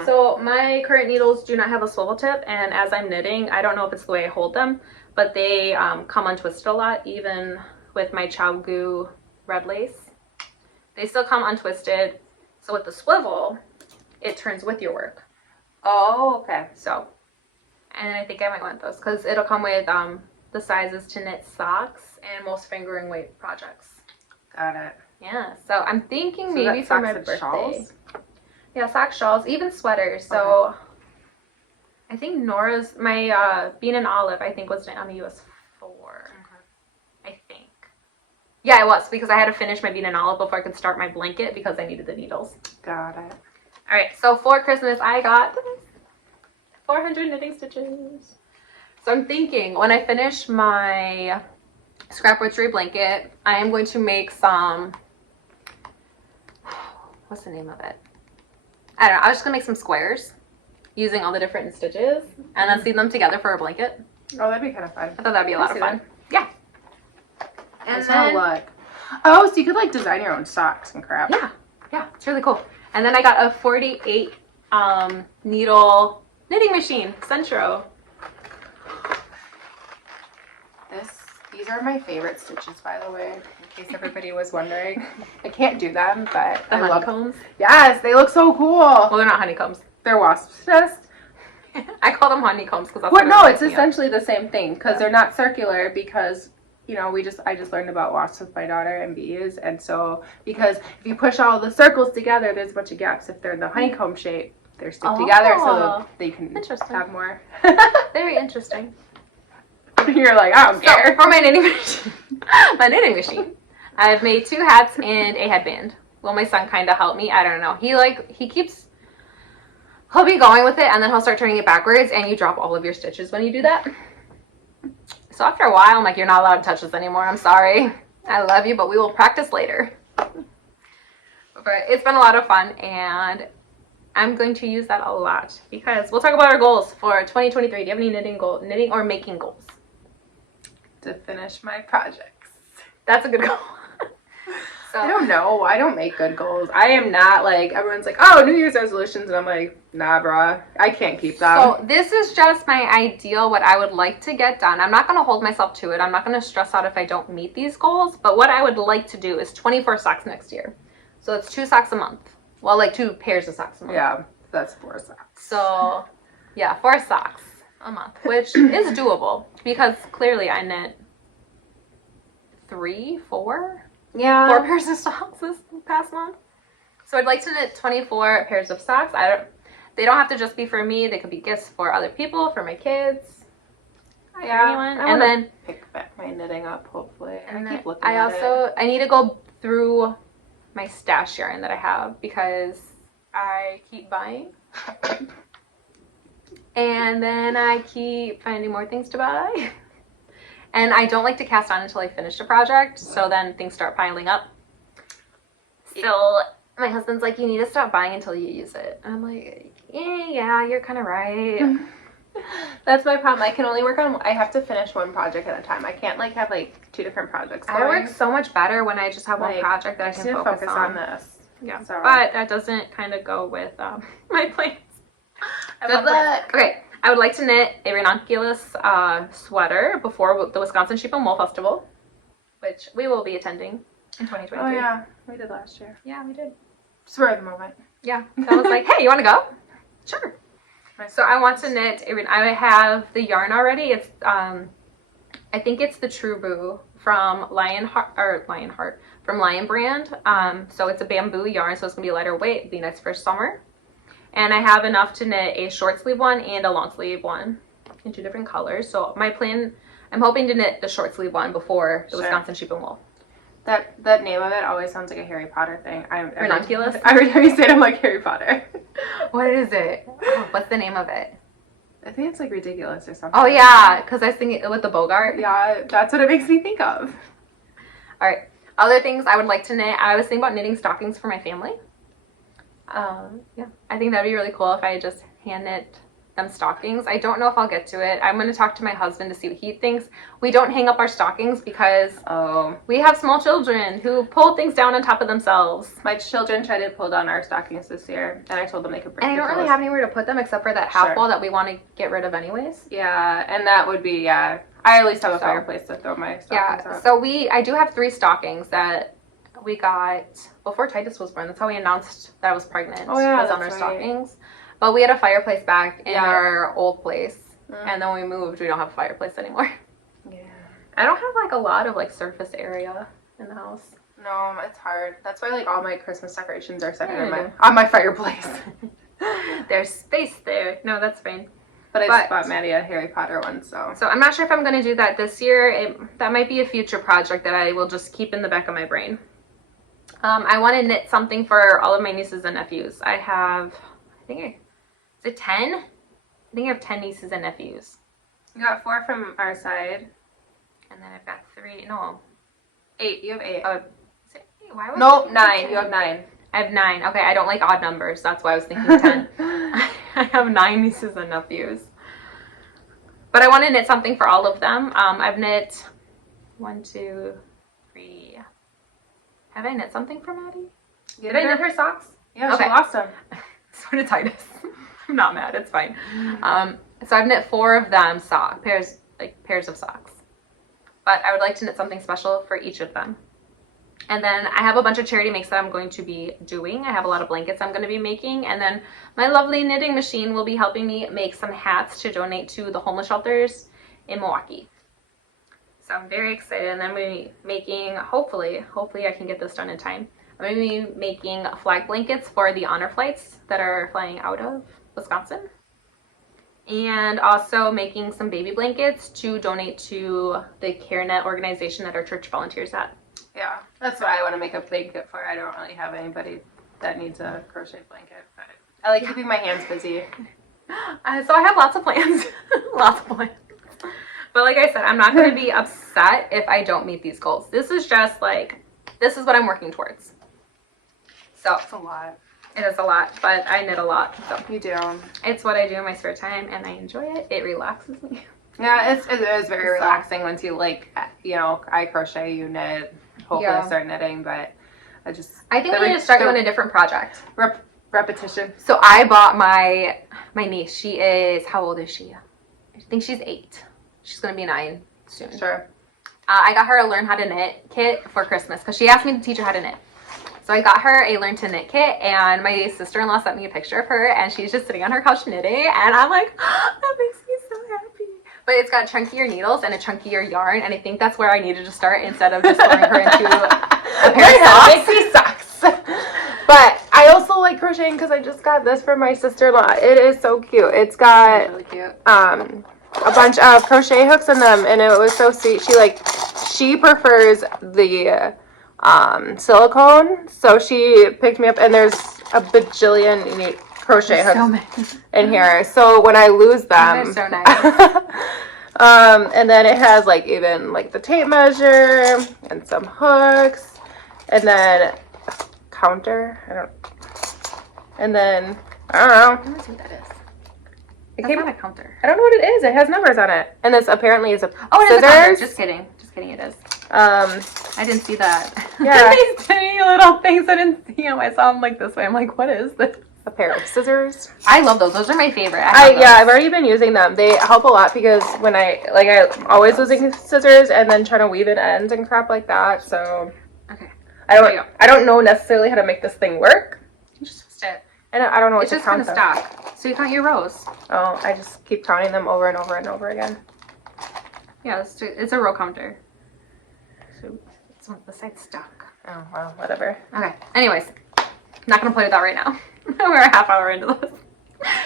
So my current needles do not have a swivel tip, and as I'm knitting, I don't know if it's the way I hold them, but they come untwisted a lot, even with my Chow Goo red lace. They still come untwisted. So with the swivel, it turns with your work. Oh, okay. So, and I think I might want those because it'll come with the sizes to knit socks and most fingering weight projects. Got it. Yeah, so I'm thinking So maybe that for socks my and birthday. shawls? Yeah, socks, shawls, even sweaters. So I think Nora's, my Bean and Olive, I think was on a US 4. I think. Yeah, it was because I had to finish my Bean and Olive before I could start my blanket because I needed the needles. Got it. All right, so for Christmas, I got 400 knitting stitches. So I'm thinking when I finish my scrap witchery blanket, I am going to make some, what's the name of it? I don't know. I was just going to make some squares using all the different stitches and then seam them together for a blanket. Oh, that'd be kind of fun. I thought that'd be a lot of fun. Yeah. And then, look. Oh, so you could like design your own socks and crap. Yeah, it's really cool. And then I got a 48 needle knitting machine, Centro. These are my favorite stitches, by the way, in case everybody was wondering. I can't do them, but The I love honeycombs. Yes, they look so cool. Well, they're not honeycombs. They're wasps' nest. I call them honeycombs because that's Well, what no, it it's reminds me of. essentially the same thing because they're not circular because, you know, I just learned about wasps with my daughter and bees. And so, because if you push all the circles together, there's a bunch of gaps. If they're in the honeycomb shape, they're stick together so they can have more. Very interesting. You're like, I don't care. For my knitting machine, I've made 2 hats and a headband. Well, my son kind of helped me. I don't know. He'll be going with it and then he'll start turning it backwards and you drop all of your stitches when you do that. So after a while, I'm like, you're not allowed to touch this anymore. I'm sorry. I love you, but we will practice later. But it's been a lot of fun and I'm going to use that a lot because we'll talk about our goals for 2023. Do you have any knitting or making goals? To finish my projects. That's a good goal. So, I don't know. I don't make good goals. I am not like, everyone's like, oh, New Year's resolutions. And I'm like, nah, bruh. I can't keep them. So this is just my ideal, what I would like to get done. I'm not going to hold myself to it. I'm not going to stress out if I don't meet these goals. But what I would like to do is 24 socks next year. So it's 2 socks a month. Well, like 2 pairs of socks a month. Yeah, that's 4 socks. So, yeah, 4 socks a month, which is doable because clearly I knit 4 pairs of socks this past month. So I'd like to knit 24 pairs of socks. They don't have to just be for me. They could be gifts for other people, for my kids. Anyone. And then pick back my knitting up, hopefully. And I keep looking at it. I need to go through my stash yarn that I have because I keep buying. And then I keep finding more things to buy. And I don't like to cast on until I finish a project, so then things start piling up. So my husband's like, you need to stop buying until you use it. And I'm like, yeah, you're kind of right. That's my problem. I can only work on, I have to finish one project at a time. I can't like have like 2 different projects going. I work so much better when I just have one project that I can focus on. this. Yeah, so. But that doesn't kind of go with my plans. Good luck. Okay, I would like to knit a ranunculus sweater before the Wisconsin Sheep and Wool Festival, which we will be attending in 2023. Oh yeah, we did last year. Yeah, we did. Spur of the moment. Yeah, I was like, hey, you want to go? Sure. So I want to knit. I have the yarn already. It's I think it's the True Boo from Lionheart from Lion Brand. So it's a bamboo yarn, so it's gonna be lighter weight. It'll be nice for summer. And I have enough to knit a short sleeve one and a long sleeve one in 2 different colors. So my plan, I'm hoping to knit the short sleeve one before the Wisconsin Sheep and Wool. That name of it always sounds like a Harry Potter thing. Ranunculus? Every time you say it, I'm like Harry Potter. What is it? Oh, what's the name of it? I think it's like ridiculous or something. Oh yeah, because I was thinking with the Bogart. Yeah, that's what it makes me think of. All right. Other things I would like to knit, I was thinking about knitting stockings for my family. Yeah, I think that'd be really cool if I just hand knit them stockings. I don't know if I'll get to it. I'm going to talk to my husband to see what he thinks. We don't hang up our stockings because we have small children who pull things down on top of themselves. My children tried to pull down our stockings this year, and I told them they could break. And I don't really have anywhere to put them except for that half wall that we want to get rid of anyways. Yeah, and that would be, I at least have a fireplace to throw my stockings out. So I do have 3 stockings that we got before Titus was born. That's how we announced that I was pregnant. Oh yeah, was on our stockings. But we had a fireplace back in our old place, and then when we moved, we don't have a fireplace anymore. Yeah. I don't have like a lot of like surface area in the house. No, it's hard. That's why like all my Christmas decorations are centered on my fireplace. There's space there. No, that's fine. But I just bought Maddie a Harry Potter one, so. So I'm not sure if I'm going to do that this year. That might be a future project that I will just keep in the back of my brain. I want to knit something for all of my nieces and nephews. I have, is it 10? I think I have 10 nieces and nephews. You got 4 from our side. And then I've got 8. You have 8. Is it 8? Why was no, it 9. 10? You have 9. I have 9. Okay, I don't like odd numbers. That's why I was thinking 10. I have 9 nieces and nephews. But I want to knit something for all of them. I've knit 1, 2, 3. Have I knit something for Maddie? Did I knit her socks? Yeah, she lost them. So did Titus. I'm not mad. It's fine. So I've knit 4 of them pairs of socks. But I would like to knit something special for each of them. And then I have a bunch of charity makes that I'm going to be doing. I have a lot of blankets I'm going to be making. And then my lovely knitting machine will be helping me make some hats to donate to the homeless shelters in Milwaukee. So I'm very excited. And then I'm going to be making, hopefully I can get this done in time. I'm going to be making flag blankets for the honor flights that are flying out of Wisconsin. And also making some baby blankets to donate to the CareNet organization that our church volunteers at. Yeah, that's what I want to make a blanket for. I don't really have anybody that needs a crochet blanket, but I like keeping my hands busy. So I have lots of plans. Lots of plans. But like I said, I'm not going to be upset if I don't meet these goals. This is just like, this is what I'm working towards. So it's a lot. It is a lot, but I knit a lot. So you do. It's what I do in my spare time, and I enjoy it. It relaxes me. Yeah, it is very relaxing once you I crochet, you knit. Hopefully I start knitting, but I think we need to start doing a different project. Repetition. So I bought my niece. She is, how old is she? I think she's 8. She's going to be 9 soon. Sure. I got her a learn how to knit kit for Christmas because she asked me to teach her how to knit. So I got her a learn to knit kit, and my sister-in-law sent me a picture of her, and she's just sitting on her couch knitting, and I'm like, oh, that makes me so happy. But it's got chunkier needles and a chunkier yarn, and I think that's where I needed to start instead of just throwing her into a pair of socks. Makes me socks. But I also like crocheting because I just got this from my sister-in-law. It is so cute. It's got really cute. A bunch of crochet hooks in them, and it was so sweet. She prefers the silicone, so she picked me up, and there's a bajillion unique crochet hooks in here. So when I lose them, so nice. and then it has even the tape measure and some hooks, and then a counter. I don't know Let me see what that is. It's not a counter. I don't know what it is. It has numbers on it, and this apparently is a it scissors. is a counter. Just kidding. It is. I didn't see that. Yeah. These tiny little things I didn't see them. I saw them this way. I'm like, what is this? A pair of scissors. I love those. Those are my favorite. I've already been using them. They help a lot because when I'm always using scissors and then trying to weave in ends and crap like that. So okay. I don't know necessarily how to make this thing work. You just twist it. And I don't know what to count. It's just kind of stock. So you count your rows. Oh, I just keep counting them over and over and over again. Yeah, it's a row counter. So it's on the side stock. Oh, well, whatever. Okay. Anyways, not going to play with that right now. We're a half hour into this.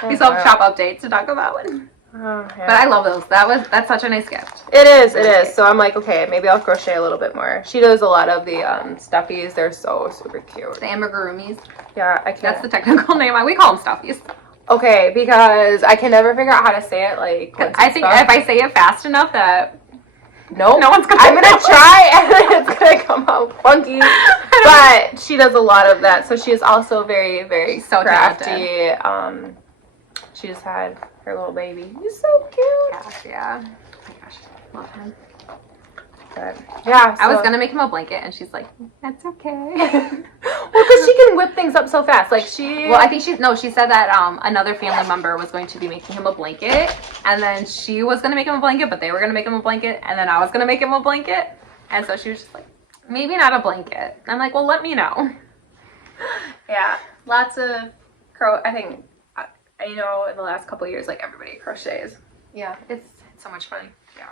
We still have shop updates to talk about. Oh, yeah. But I love those. That's such a nice gift. It is. So I'm like, okay, maybe I'll crochet a little bit more. She does a lot of the stuffies. They're so super cute. The amigurumis. Yeah, I can't. That's the technical name. We call them stuffies. Okay, because I can never figure out how to say it. I think if I say it fast enough that Nope. No one's gonna I'm gonna know. try and it's gonna come out funky. But she does a lot of that, so she is also very, very So crafty. She just had her little baby. He's so cute. Yeah. Oh my gosh, love him. But yeah, I was gonna make him a blanket, and she's like, "That's okay." Well, because she can whip things up so fast. Like she. Well, I think she said that another family member was going to be making him a blanket, and then she was gonna make him a blanket, but they were gonna make him a blanket, and then I was gonna make him a blanket, and so she was just like, maybe not a blanket. I'm like, well, let me know. Yeah, lots of I think, in the last couple of years, like everybody crochets. Yeah, it's so much fun. Yeah.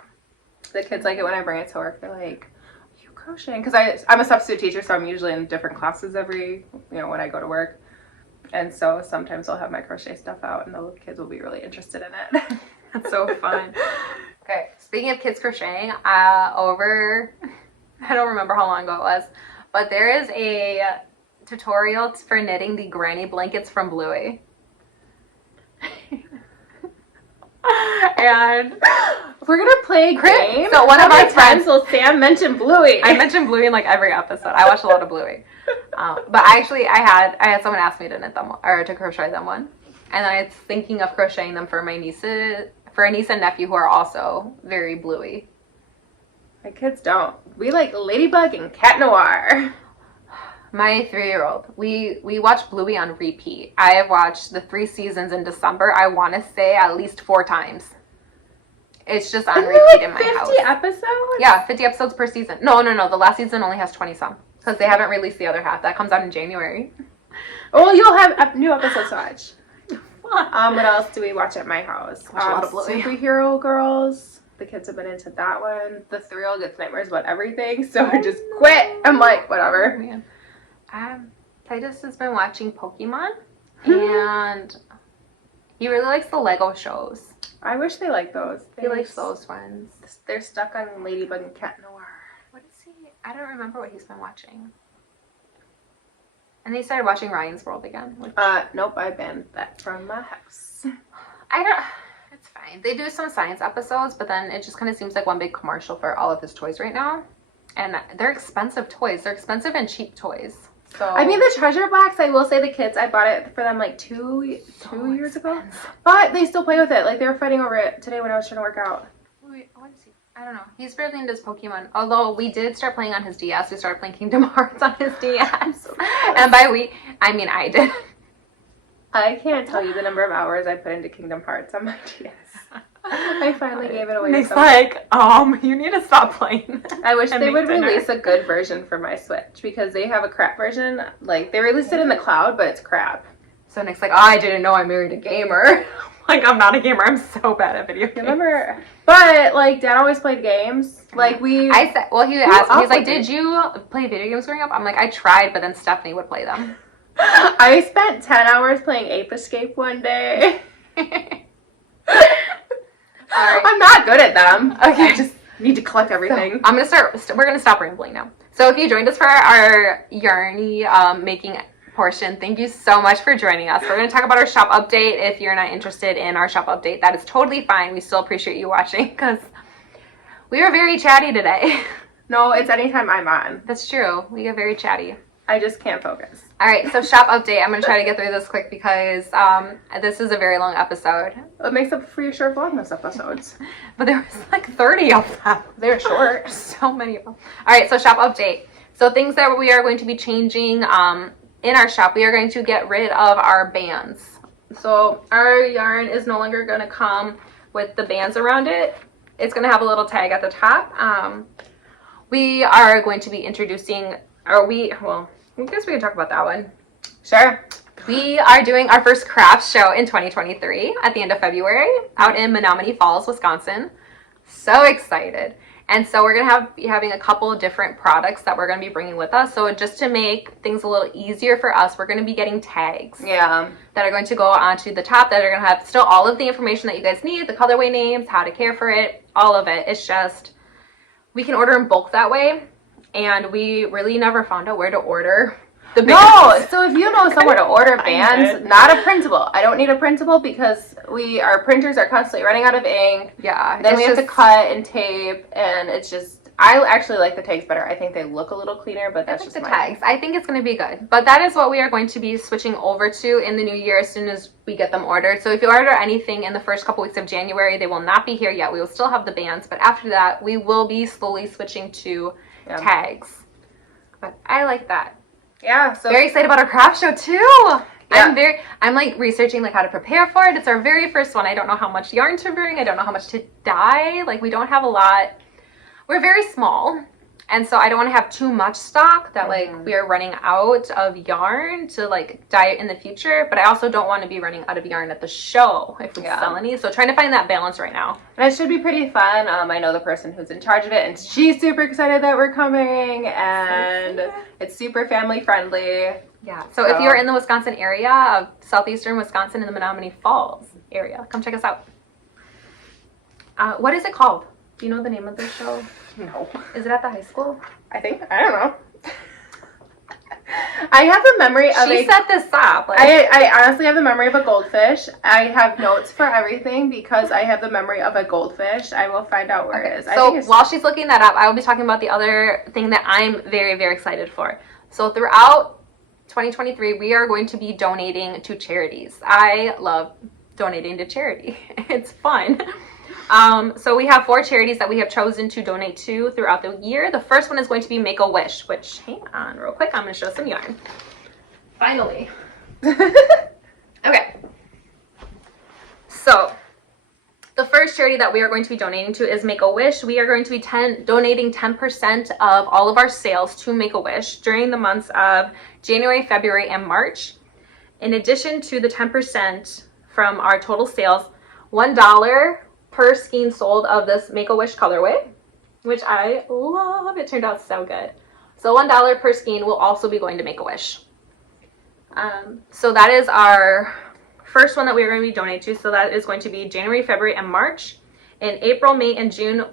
The kids like it when I bring it to work. They're like, "Are you crocheting?" Because I'm a substitute teacher, so I'm usually in different classes when I go to work. And so sometimes I'll have my crochet stuff out, and the kids will be really interested in it. That's so fun. Okay, speaking of kids crocheting, I don't remember how long ago it was, but there is a tutorial for knitting the granny blankets from Bluey. And we're gonna play a game. So one of our friends, Sam mentioned Bluey. I mentioned Bluey in like every episode. I watched a lot of Bluey, but I had someone ask me to knit them or to crochet them one, and I was thinking of crocheting them for my nieces, for a niece and nephew who are also very Bluey. My kids don't. We like Ladybug and Cat Noir. My 3-year-old, we watch Bluey on repeat. I have watched the 3 seasons in December, I want to say at least 4 times. It's just on repeat in my house. 50 episodes? Yeah, 50 episodes per season. No. The last season only has 20 some. Because they haven't released the other half. That comes out in January. Oh, you'll have new episodes to watch. What else do we watch at my house? Watch a lot of Bluey. Superhero Girls. The kids have been into that one. The 3-year-old gets nightmares about everything, so I just quit. I'm like, whatever. Man. Titus has been watching Pokemon, and he really likes the Lego shows. I wish they liked those. He likes those ones. They're stuck on Ladybug and Cat Noir. What is he? I don't remember what he's been watching. And they started watching Ryan's World again. Which... Nope, I banned that from my house. It's fine. They do some science episodes, but then it just kind of seems like one big commercial for all of his toys right now. And they're expensive toys. They're expensive and cheap toys. So I mean, the treasure box, I will say the kids, I bought it for them like two years ago. But they still play with it. Like, they were fighting over it today when I was trying to work out. Wait, what is he? I don't know. He's barely into his Pokemon. Although we did start playing on his DS. We started playing Kingdom Hearts on his DS. And by we, I mean I did. I can't tell you the number of hours I put into Kingdom Hearts on my DS. I finally gave it away. Nick's like, you need to stop playing. I wish they would release a good version for my Switch, because they have a crap version. Like, they released it in the cloud, but it's crap. So Nick's like, I didn't know I married a gamer. Like, I'm not a gamer. I'm so bad at video games. Remember? But, like, Dad always played games. Like, he asked me, he's like, did you play video games growing up? I'm like, I tried, but then Stephanie would play them. I spent 10 hours playing Ape Escape one day. Right. I'm not good at them. Okay. I just need to collect everything. So we're gonna stop rambling now. So if you joined us for our yarny making portion, thank you so much for joining us. We're gonna talk about our shop update. If you're not interested in our shop update, that is totally fine. We still appreciate you watching, because we were very chatty today. No, it's anytime I'm on. That's true. We get very chatty. I just can't focus. All right, so shop update. I'm going to try to get through this quick because this is a very long episode. It makes up for your short Vlogmas episodes. But there was like 30 of them. They're short. So many of them. All right, so shop update. So things that we are going to be changing in our shop. We are going to get rid of our bands. So our yarn is no longer going to come with the bands around it. It's going to have a little tag at the top. We are going to be introducing, I guess we can talk about that one. Sure. We are doing our first craft show in 2023 at the end of February out in Menominee Falls, Wisconsin. So excited. And so we're going to be having a couple of different products that we're going to be bringing with us. So just to make things a little easier for us, we're going to be getting tags. Yeah. That are going to go onto the top, that are going to have still all of the information that you guys need, the colorway names, how to care for it, all of it. It's just, we can order in bulk that way. And we really never found out where to order The No, bands. so if you know somewhere to order bands, not a printable. I don't need a printable because our printers are constantly running out of ink. Yeah. Then we have to cut and tape, and it's just, I actually like the tags better. I think they look a little cleaner, but that's just the tags. I think it's going to be good. But that is what we are going to be switching over to in the new year as soon as we get them ordered. So if you order anything in the first couple weeks of January, they will not be here yet. We will still have the bands, but after that, we will be slowly switching to tags. But I like that. Yeah, so very excited about our craft show too. Yeah. I'm like researching like how to prepare for it. It's our very first one. I don't know how much yarn to bring. I don't know how much to dye. Like we don't have a lot. We're very small. And so I don't want to have too much stock that like we are running out of yarn to like dye it in the future. But I also don't want to be running out of yarn at the show if we sell any. So trying to find that balance right now. And it should be pretty fun. I know the person who's in charge of it, and she's super excited that we're coming, and it's super family friendly. Yeah. So if you're in the Wisconsin area of southeastern Wisconsin in the Menominee Falls area, come check us out. What is it called? Do you know the name of the show? No. Is it at the high school? I don't know. I have the memory of She set this up. Like, I honestly have the memory of a goldfish. I have notes for everything because I have the memory of a goldfish. I will find out where it is. So while she's looking that up, I will be talking about the other thing that I'm very, very excited for. So throughout 2023, we are going to be donating to charities. I love donating to charity. It's fun. So we have 4 charities that we have chosen to donate to throughout the year. The first one is going to be Make-A-Wish, which, hang on real quick, I'm going to show some yarn. Finally. Okay. So the first charity that we are going to be donating to is Make-A-Wish. We are going to be donating 10% of all of our sales to Make-A-Wish during the months of January, February, and March. In addition to the 10% from our total sales, $1 per skein sold of this Make-A-Wish colorway, which I love. It turned out so good. So $1 per skein will also be going to Make-A-Wish. So that is our first one that we're going to be donating to. So that is going to be January, February, and March. In April, May, and June,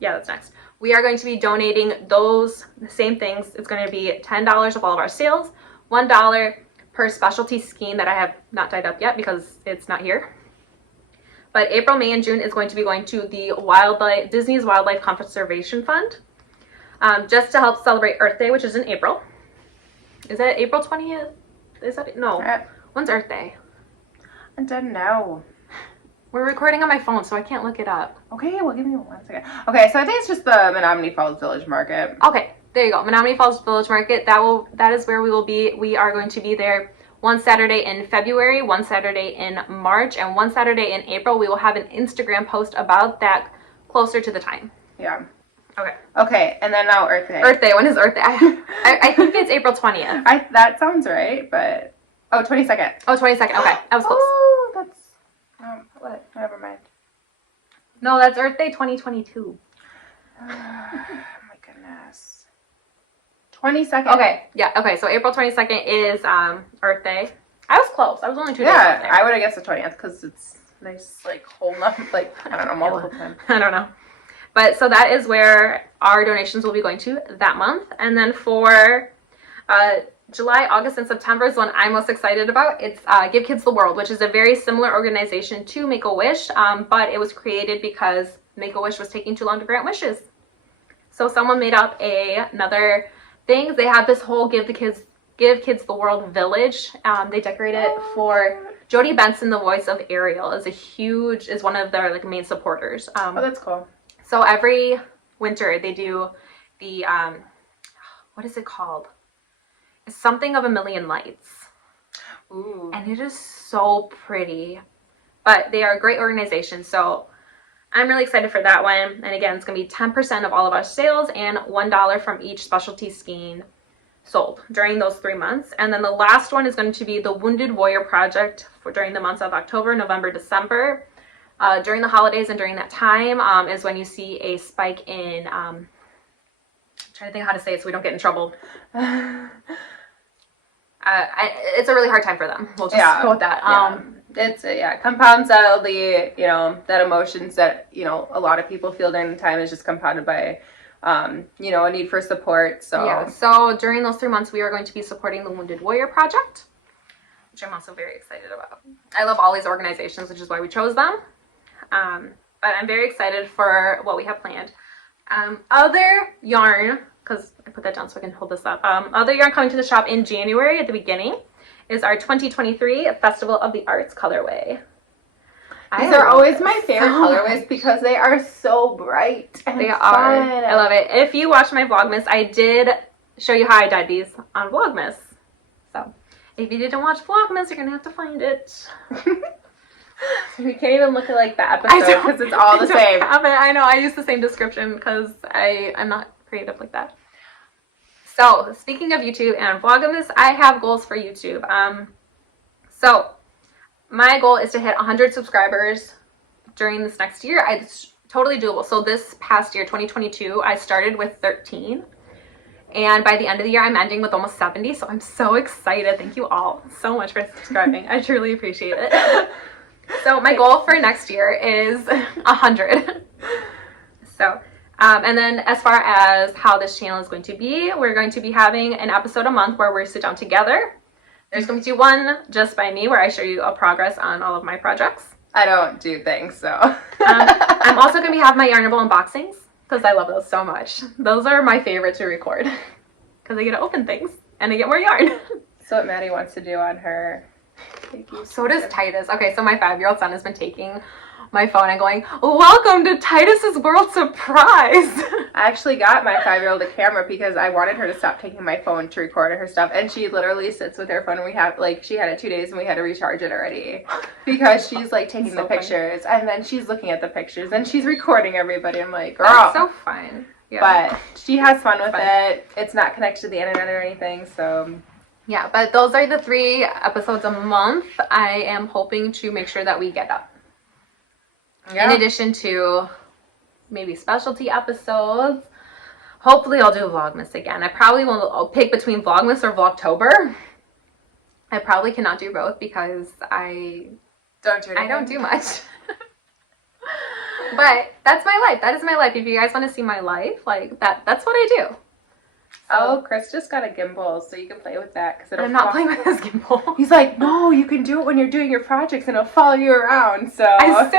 that's next. We are going to be donating those same things. It's going to be $10 of all of our sales, $1 per specialty skein that I have not dyed up yet because it's not here. But April, May, and June is going to be going to the Disney's Wildlife Conservation Fund, just to help celebrate Earth Day, which is in April. Is that April 20th? Is that no? When's Earth Day? I don't know. We're recording on my phone, so I can't look it up. Okay, well, give me 1 second. Okay, so I think it's just the Menominee Falls Village Market. Okay, there you go. Menominee Falls Village Market. That is where we will be. We are going to be there one Saturday in February, one Saturday in March, and one Saturday in April. We will have an Instagram post about that closer to the time. Yeah. Okay. Okay, and then now Earth Day. Earth Day. When is Earth Day? I think it's April 20th. That sounds right, but 22nd. Oh, 22nd. Okay, I was close. Oh, that's what? Never mind. No, that's Earth Day 2022. Oh my goodness. 22nd. Okay, yeah. Okay, so April 22nd is Earth Day. I was close. I was only 2 days off there. I would have guessed the 20th because it's nice, like whole up, like I don't know, multiple times. I don't know. But so that is where our donations will be going to that month. And then for July, August, and September is one I'm most excited about. It's Give Kids the World, which is a very similar organization to Make-A-Wish, but it was created because Make-A-Wish was taking too long to grant wishes. So someone made up another thing. They have this whole Give Kids the World village. They decorate it for Jodie Benson, the voice of Ariel, is one of their like main supporters. Oh, that's cool. So every winter they do the what is it called? It's something of a million lights. Ooh. And it is so pretty. But they are a great organization, so I'm really excited for that one. And again, it's going to be 10% of all of our sales and $1 from each specialty skein sold during those 3 months. And then the last one is going to be the Wounded Warrior Project during the months of October, November, December. During the holidays and during that time is when you see a spike in, I'm trying to think how to say it so we don't get in trouble. It's a really hard time for them. We'll just go with that. It's compounds out the that emotions that a lot of people feel during the time is just compounded by you know, a need for support. So yeah, so during those 3 months, we are going to be supporting the Wounded Warrior Project, which I'm also very excited about. I love all these organizations, which is why we chose them. But I'm very excited for what we have planned. Other yarn, because I put that down so I can hold this up. Other yarn coming to the shop in January at the beginning is our 2023 Festival of the Arts colorway. These are always my favorite colorways because they are so bright and they fun. are. I love it. If you watch my Vlogmas, I did show you how I dyed these on Vlogmas. So if you didn't watch Vlogmas, you're gonna have to find it. We can't even look at like the episode because it's all the same. I know. I use the same description because I'm not creative like that. So speaking of YouTube and Vlogmas, I have goals for YouTube. So my goal is to hit 100 subscribers during this next year. It's totally doable. So this past year, 2022, I started with 13. And by the end of the year, I'm ending with almost 70. So I'm so excited. Thank you all so much for subscribing. I truly appreciate it. So my goal for next year is 100. So, and then as far as how this channel is going to be, we're going to be having an episode a month where we sit down together. There's going to be one just by me where I show you a progress on all of my projects. I don't do things, so. I'm also going to be having my Yarnable unboxings because I love those so much. Those are my favorite to record because I get to open things and I get more yarn. So what Maddie wants to do on her. So does Titus. Okay, so my 5-year-old son has been taking my phone and going, "Welcome to Titus's World Surprise." I actually got my 5-year-old a camera because I wanted her to stop taking my phone to record her stuff, and she literally sits with her phone, and we have, like, she had it 2 days and we had to recharge it already because she's like taking so the pictures funny. And then she's looking at the pictures and she's recording everybody. I'm like, girl. That's so fun. Yeah. But she has fun with it. It's not connected to the internet or anything, so. Yeah, but those are the 3 episodes a month I am hoping to make sure that we get up. Yeah. In addition to maybe specialty episodes. Hopefully I'll do Vlogmas again. I probably I'll pick between Vlogmas or Vlogtober. I probably cannot do both because I don't do much. But that's my life. That is my life. If you guys want to see my life, like that's what I do. Oh, Chris just got a gimbal, so you can play with that. I'm not playing with this gimbal. He's like, no, you can do it when you're doing your projects, and it'll follow you around. So I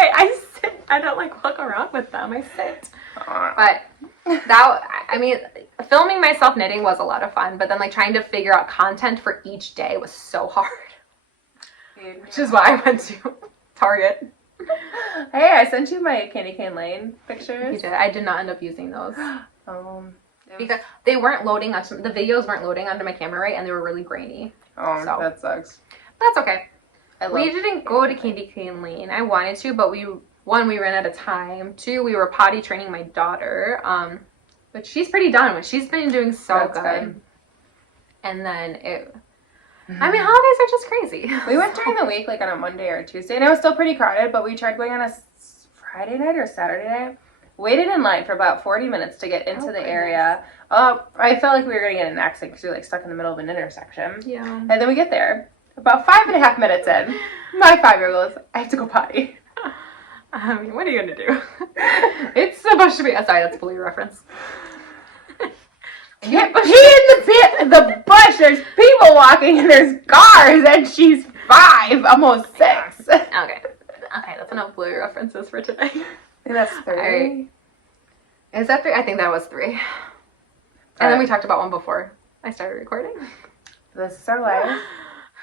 sit. I don't like walk around with them. I sit. But I mean, filming myself knitting was a lot of fun, but then like trying to figure out content for each day was so hard. Which is why I went to Target. Hey, I sent you my Candy Cane Lane pictures. You did. I did not end up using those. Because they weren't loading onto the videos weren't loading onto my camera right, and they were really grainy. Oh, so. That sucks. That's okay. We didn't go to Candy Cane Lane. I wanted to, but we ran out of time. 2, we were potty training my daughter. But she's pretty done with. She's been doing so good. And then I mean, holidays are just crazy. We went during the week, like on a Monday or a Tuesday, and it was still pretty crowded. But we tried going on a Friday night or Saturday night. Waited in line for about 40 minutes to get into the area. I felt like we were going to get in an accident because we were like stuck in the middle of an intersection. Yeah. And then we get there. About 5.5 minutes in, my 5-year-old goes, I have to go potty. What are you going to do? It's supposed to be... sorry, that's a Bluey reference. Can't pee in the bush. There's people walking and there's cars and she's 5, almost 6. Okay, that's enough Bluey references for today. I think that's 3. Right. Is that 3? I think that was 3. And then we talked about one before I started recording. This is our life.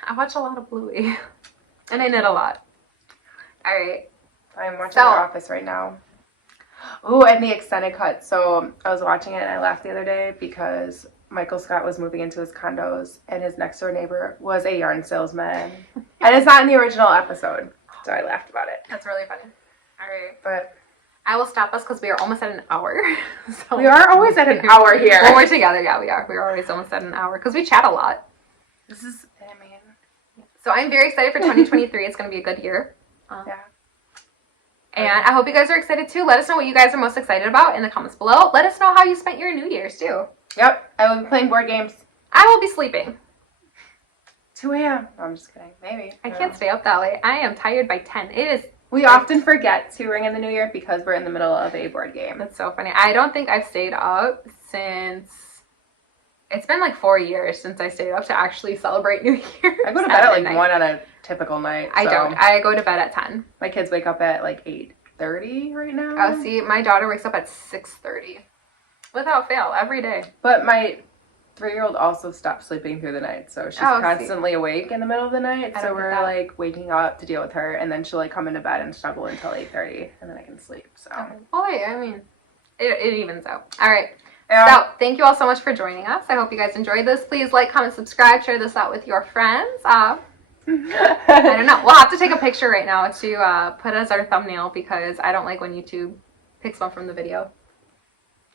I watch a lot of Bluey. And I knit a lot. Alright. I'm watching The Office right now. Oh, and the extended cut. So I was watching it and I laughed the other day because Michael Scott was moving into his condos and his next door neighbor was a yarn salesman. And it's not in the original episode. So I laughed about it. That's really funny. Alright. But I will stop us because we are almost at an hour. So we are always at an hour here. When we're together, yeah, we are. We're always almost at an hour because we chat a lot. This is, I mean. So I'm very excited for 2023. It's going to be a good year. Yeah. And I hope you guys are excited too. Let us know what you guys are most excited about in the comments below. Let us know how you spent your New Year's too. Yep. I will be playing board games. I will be sleeping. 2 a.m. No, I'm just kidding. Maybe. I can't stay up that late. I am tired by 10. It is We often forget to ring in the new year because we're in the middle of a board game. That's so funny. I don't think I've stayed up since, it's been like 4 years since I stayed up to actually celebrate New Year. I go to bed at like 1 on a typical night. I don't. I go to bed at 10. My kids wake up at like 8:30 right now. Oh, see, my daughter wakes up at 6:30 without fail every day. But my 3-year-old also stopped sleeping through the night, so she's constantly awake in the middle of the night. So we're like waking up to deal with her, and then she'll like come into bed and struggle until 8:30, and then I can sleep. So well, I mean, it evens out. All right. Yeah. So thank you all so much for joining us. I hope you guys enjoyed this. Please like, comment, subscribe, share this out with your friends. I don't know. We'll have to take a picture right now to put as our thumbnail because I don't like when YouTube picks one from the video.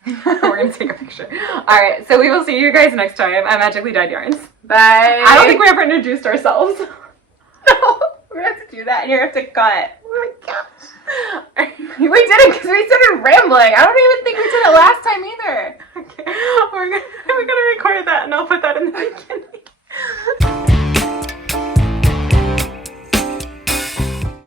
We're going to take a picture. All right. So we will see you guys next time at Magically Dyed Yarns. Bye. I don't think we ever introduced ourselves. No, we're going to have to do that and you're going to have to cut. Oh my gosh. We didn't because we started rambling. I don't even think we did it last time either. Okay. We're gonna record that and I'll put that in the beginning.